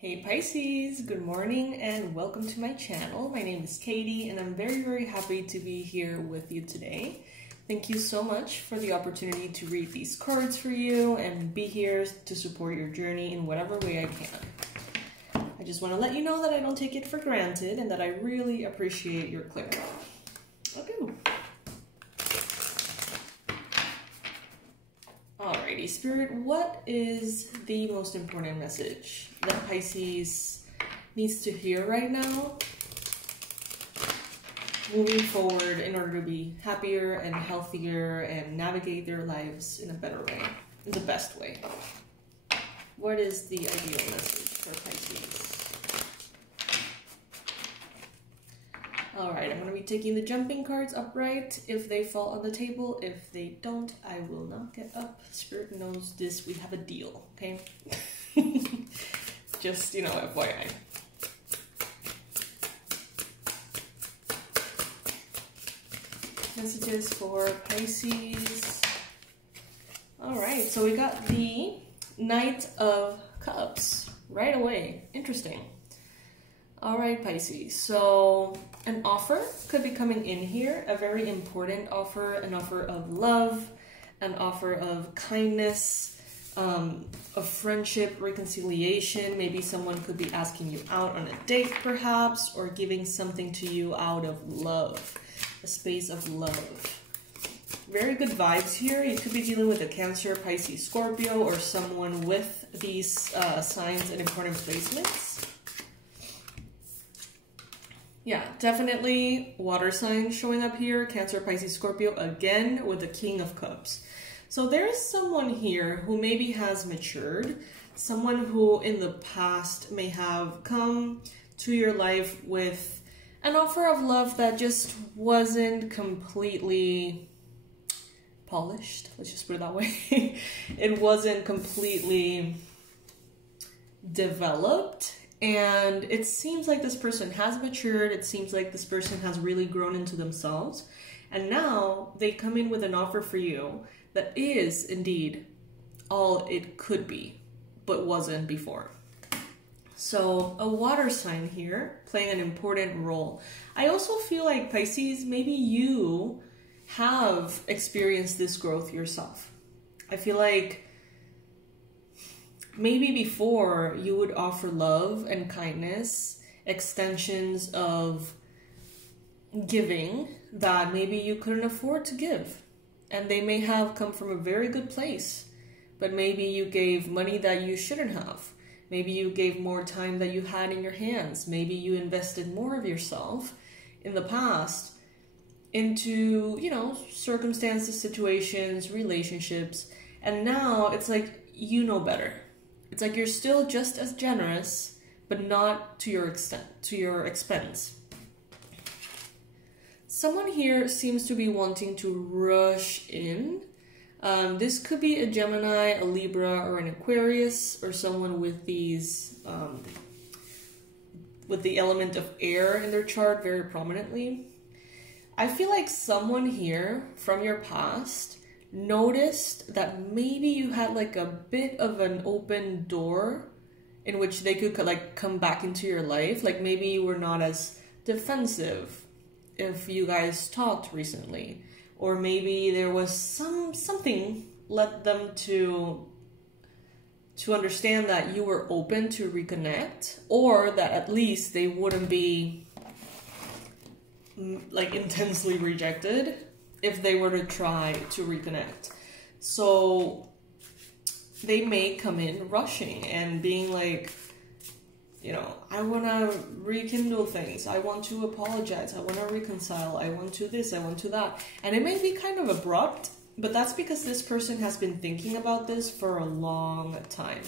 Hey Pisces, good morning and welcome to my channel. My name is Katie and I'm very happy to be here with you today. Thank you so much for the opportunity to read these cards for you and be here to support your journey in whatever way I can. I just want to let you know that I don't take it for granted and that I really appreciate your clarity. Okay. Alrighty, Spirit, what is the most important message that Pisces needs to hear right now, moving forward in order to be happier and healthier and navigate their lives in a better way, in the best way? What is the ideal message for Pisces? Alright, I'm going to be taking the jumping cards upright if they fall on the table. If they don't, I will not get up. Spirit knows this. We have a deal, okay? Just, you know, FYI. Messages for Pisces. Alright, so we got the Knight of Cups right away. Interesting. Alright, Pisces, so an offer could be coming in here, a very important offer, an offer of love, an offer of kindness, of friendship, reconciliation. Maybe someone could be asking you out on a date perhaps, or giving something to you out of love, a space of love. Very good vibes here. You could be dealing with a Cancer, Pisces, Scorpio, or someone with these signs and important placements. Yeah, definitely water signs showing up here. Cancer, Pisces, Scorpio, again with the King of Cups. So there is someone here who maybe has matured. Someone who in the past may have come to your life with an offer of love that just wasn't completely polished. Let's just put it that way. It wasn't completely developed. And it seems like this person has matured. It seems like this person has really grown into themselves. And now they come in with an offer for you that is indeed all it could be, but wasn't before. So a water sign here playing an important role. I also feel like Pisces, maybe you have experienced this growth yourself. I feel like maybe before you would offer love and kindness, extensions of giving that maybe you couldn't afford to give. And they may have come from a very good place, but maybe you gave money that you shouldn't have. Maybe you gave more time that you had in your hands. Maybe you invested more of yourself in the past into, you know, circumstances, situations, relationships. And now it's like, you know better. It's like you're still just as generous, but not to your extent, to your expense. Someone here seems to be wanting to rush in. This could be a Gemini, a Libra, or an Aquarius, or someone with these, with the element of air in their chart very prominently. I feel like someone here from your past noticed that maybe you had like a bit of an open door in which they could like come back into your life. Like maybe you were not as defensive if you guys talked recently, or maybe there was something led them to understand that you were open to reconnect, or that at least they wouldn't be like intensely rejected if they were to try to reconnect. So they may come in rushing and being like, you know, I want to rekindle things. I want to apologize. I want to reconcile. I want to this. I want to that. And it may be kind of abrupt, but that's because this person has been thinking about this for a long time.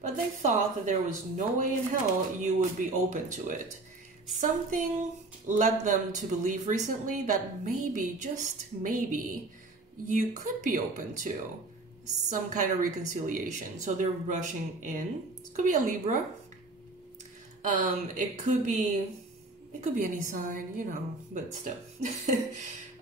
But they thought that there was no way in hell you would be open to it. Something led them to believe recently that maybe, just maybe, you could be open to some kind of reconciliation. So they're rushing in. It could be a Libra. It could be any sign, you know, but still.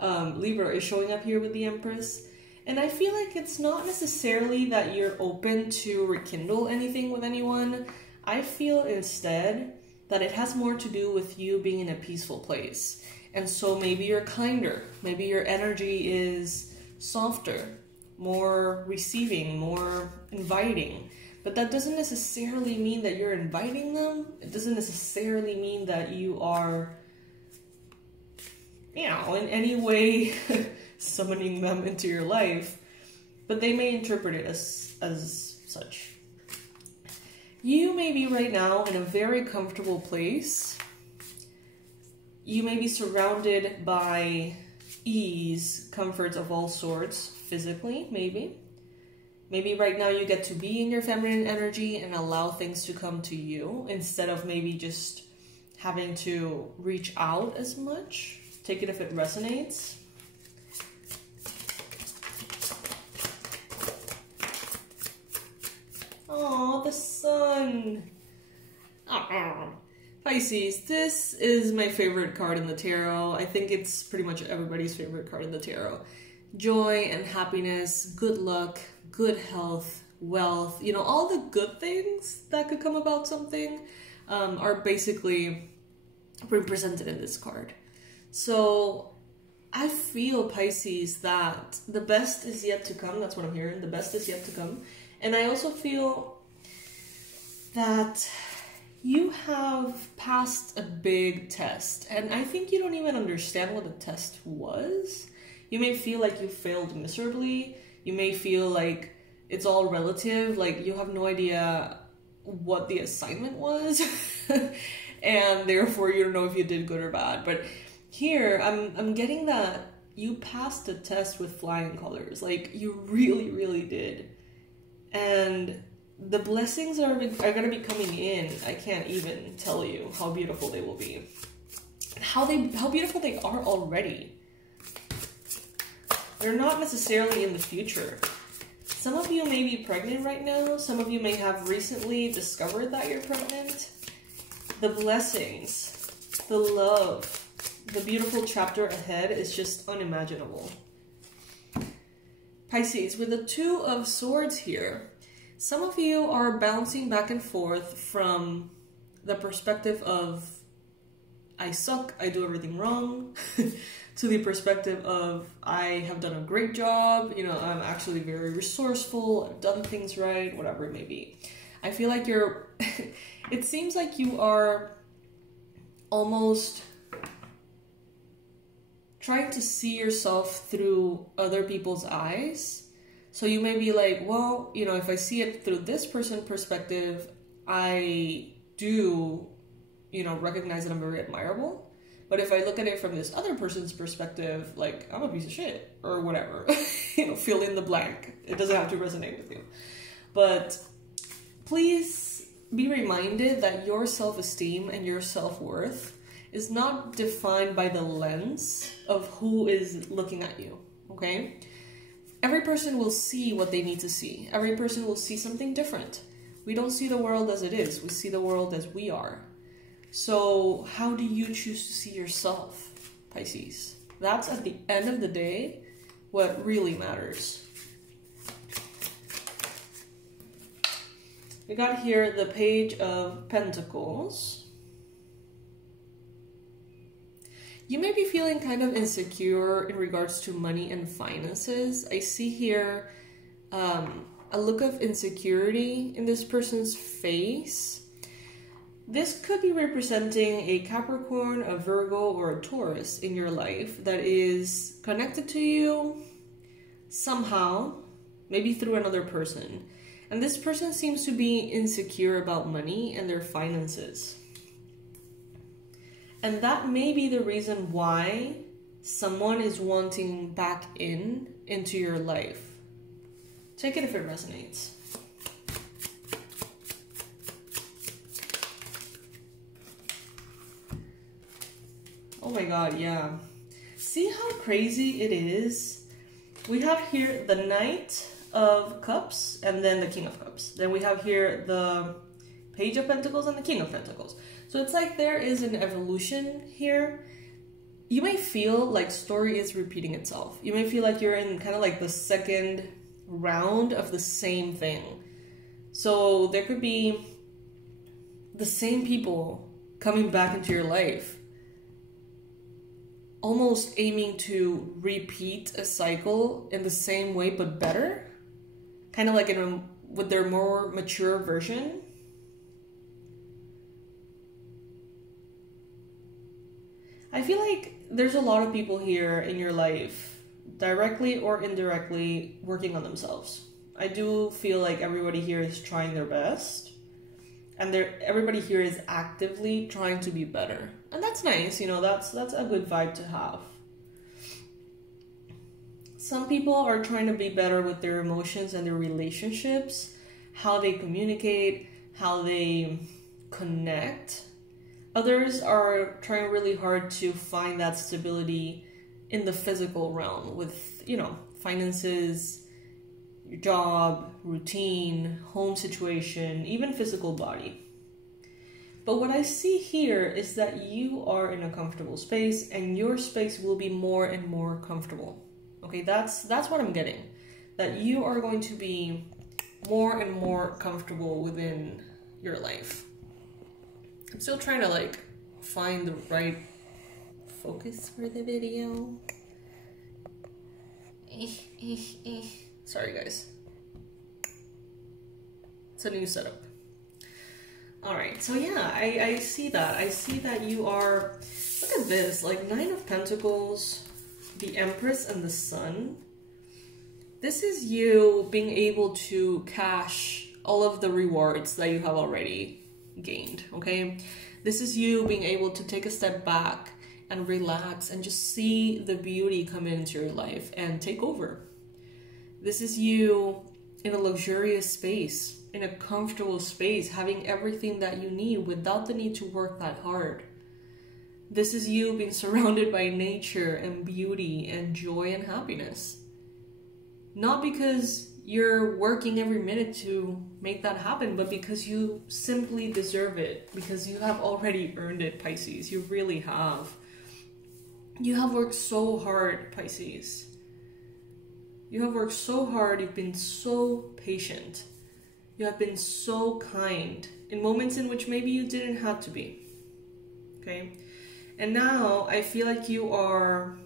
Libra is showing up here with the Empress. And I feel like it's not necessarily that you're open to rekindle anything with anyone. I feel instead that it has more to do with you being in a peaceful place. And so maybe you're kinder, maybe your energy is softer, more receiving, more inviting. But that doesn't necessarily mean that you're inviting them. It doesn't necessarily mean that you are, you know, in any way summoning them into your life. But they may interpret it as such. You may be right now in a very comfortable place. You may be surrounded by ease, comforts of all sorts, physically, maybe. Maybe right now you get to be in your feminine energy and allow things to come to you instead of maybe just having to reach out as much. Take it if it resonates. Oh, the sun. Pisces, this is my favorite card in the tarot. I think it's pretty much everybody's favorite card in the tarot. Joy and happiness, good luck, good health, wealth, you know, all the good things that could come about something are basically represented in this card. So I feel, Pisces, that the best is yet to come. That's what I'm hearing. The best is yet to come. And I also feel that you have passed a big test. And I think you don't even understand what the test was. You may feel like you failed miserably. You may feel like it's all relative. Like you have no idea what the assignment was. And therefore you don't know if you did good or bad. But here, I'm getting that you passed the test with flying colors. Like you really, really did. And the blessings are going to be coming in. I can't even tell you how beautiful they will be. How beautiful they are already. They're not necessarily in the future. Some of you may be pregnant right now. Some of you may have recently discovered that you're pregnant. The blessings, the love, the beautiful chapter ahead is just unimaginable. Pisces, with the Two of Swords here, some of you are bouncing back and forth from the perspective of I suck, I do everything wrong, to the perspective of I have done a great job, you know, I'm actually very resourceful, I've done things right, whatever it may be. I feel like you're, it seems like you are almost trying to see yourself through other people's eyes. So you may be like, well, you know, if I see it through this person's perspective, I do, you know, recognize that I'm very admirable. But if I look at it from this other person's perspective, like, I'm a piece of shit, or whatever. You know, fill in the blank. It doesn't have to resonate with you. But please be reminded that your self-esteem and your self-worth is not defined by the lens of who is looking at you, okay? Every person will see what they need to see. Every person will see something different. We don't see the world as it is. We see the world as we are. So how do you choose to see yourself, Pisces? That's at the end of the day what really matters. We got here the Page of Pentacles. You may be feeling kind of insecure in regards to money and finances. I see here a look of insecurity in this person's face. This could be representing a Capricorn, a Virgo, or a Taurus in your life that is connected to you somehow, maybe through another person. And this person seems to be insecure about money and their finances. And that may be the reason why someone is wanting back into your life. Take it if it resonates. Oh my god, yeah. See how crazy it is? We have here the Knight of Cups and then the King of Cups. Then we have here the Page of Pentacles and the King of Pentacles. So it's like there is an evolution here. You may feel like story is repeating itself. You may feel like you're in kind of like the second round of the same thing. So there could be the same people coming back into your life, almost aiming to repeat a cycle in the same way but better, kind of like with their more mature version. I feel like there's a lot of people here in your life, directly or indirectly, working on themselves. I do feel like everybody here is trying their best, and everybody here is actively trying to be better. And that's nice, you know, that's a good vibe to have. Some people are trying to be better with their emotions and their relationships, how they communicate, how they connect. Others are trying really hard to find that stability in the physical realm with, you know, finances, your job, routine, home situation, even physical body. But what I see here is that you are in a comfortable space, and your space will be more and more comfortable. Okay, that's what I'm getting. That you are going to be more and more comfortable within your life. I'm still trying to like find the right focus for the video. Sorry guys. It's a new setup. Alright, so yeah, I see that. I see that you are, look at this, like 9 of Pentacles, the Empress and the Sun. This is you being able to cash all of the rewards that you have already gained, okay? This is you being able to take a step back and relax and just see the beauty come into your life and take over. This is you in a luxurious space, in a comfortable space, having everything that you need without the need to work that hard. This is you being surrounded by nature and beauty and joy and happiness. Not because you're working every minute to make that happen, but because you simply deserve it, because you have already earned it, Pisces. You really have. You have worked so hard, Pisces. You have worked so hard. You've been so patient. You have been so kind in moments in which maybe you didn't have to be. Okay? And now I feel like you are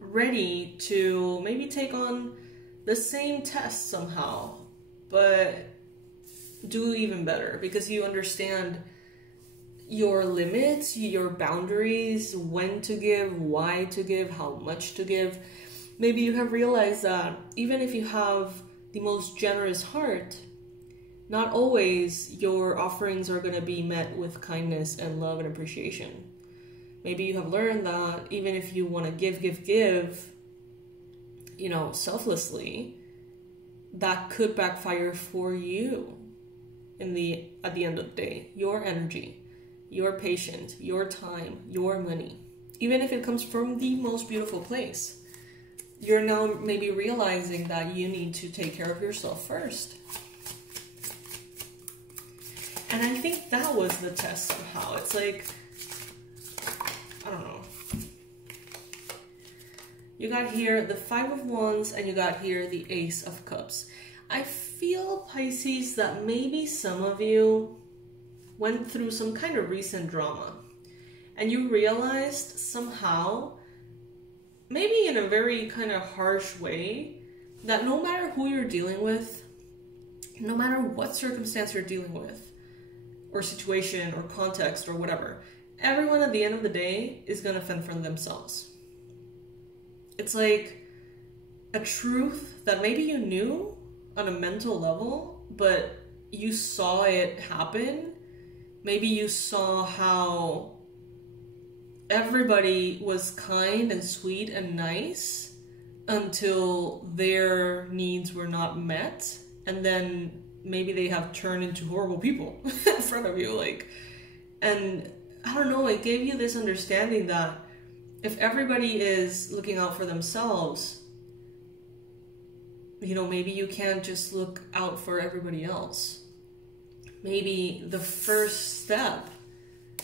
ready to maybe take on the same test somehow, but do even better, because you understand your limits, your boundaries, when to give, why to give, how much to give. Maybe you have realized that even if you have the most generous heart, not always your offerings are going to be met with kindness and love and appreciation. Maybe you have learned that even if you want to give, you know, selflessly, that could backfire for you at the end of the day. Your energy, your patience, your time, your money, even if it comes from the most beautiful place, you're now maybe realizing that you need to take care of yourself first. And I think that was the test somehow. It's like, I don't know. You got here the 5 of Wands, and you got here the Ace of Cups. I feel, Pisces, that maybe some of you went through some kind of recent drama, and you realized somehow, maybe in a very kind of harsh way, that no matter who you're dealing with, no matter what circumstance you're dealing with, or situation, or context, or whatever, everyone at the end of the day is gonna fend for themselves. It's like a truth that maybe you knew on a mental level, but you saw it happen. Maybe you saw how everybody was kind and sweet and nice until their needs were not met, and then maybe they have turned into horrible people in front of you, like, and I don't know, it gave you this understanding that if everybody is looking out for themselves, you know, maybe you can't just look out for everybody else. Maybe the first step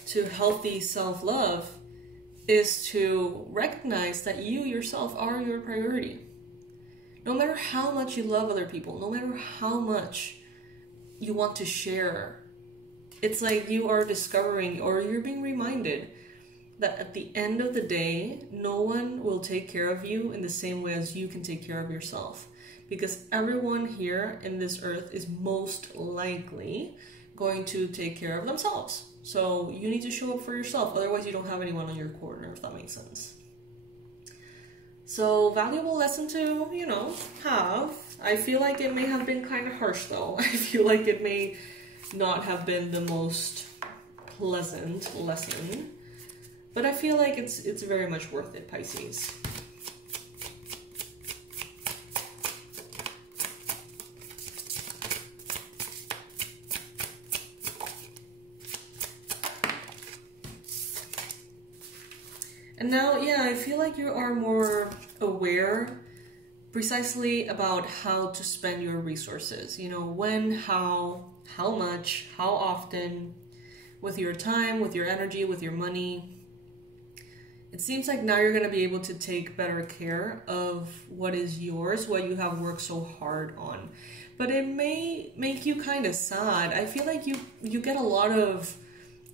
to healthy self-love is to recognize that you yourself are your priority. No matter how much you love other people, no matter how much you want to share It's like you are discovering, or you're being reminded, that at the end of the day, no one will take care of you in the same way as you can take care of yourself. Because everyone here in this earth is most likely going to take care of themselves. So you need to show up for yourself. Otherwise, you don't have anyone on your corner, if that makes sense. So, valuable lesson to, you know, have. I feel like it may have been kind of harsh, though. I feel like it may not have been the most pleasant lesson. But I feel like it's very much worth it, Pisces. And now, yeah, I feel like you are more aware precisely about how to spend your resources. You know, when, how much, how often, with your time, with your energy, with your money. It seems like now you're going to be able to take better care of what is yours, what you have worked so hard on. But it may make you kind of sad. I feel like you get a lot of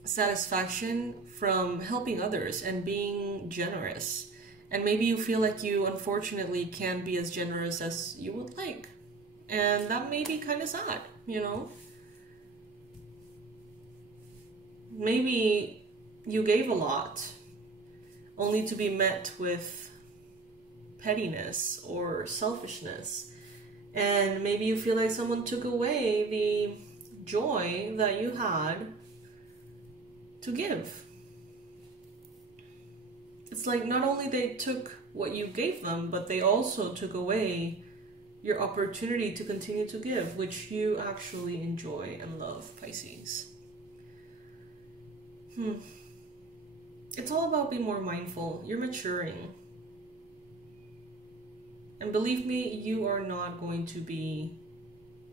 satisfaction from helping others and being generous. And maybe you feel like you unfortunately can't be as generous as you would like. And that may be kind of sad, you know? Maybe you gave a lot only to be met with pettiness or selfishness. And maybe you feel like someone took away the joy that you had to give. It's like not only they took what you gave them, but they also took away your opportunity to continue to give, which you actually enjoy and love, Pisces. It's all about being more mindful. You're maturing. And believe me, you are not going to be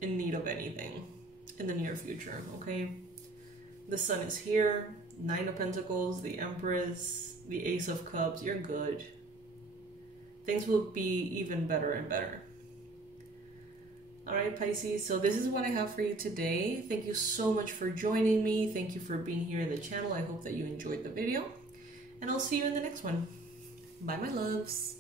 in need of anything in the near future, okay? The sun is here, 9 of Pentacles, the Empress, the Ace of Cups. You're good. Things will be even better and better. Alright, Pisces, so this is what I have for you today. Thank you so much for joining me. Thank you for being here in the channel. I hope that you enjoyed the video. And I'll see you in the next one. Bye, my loves.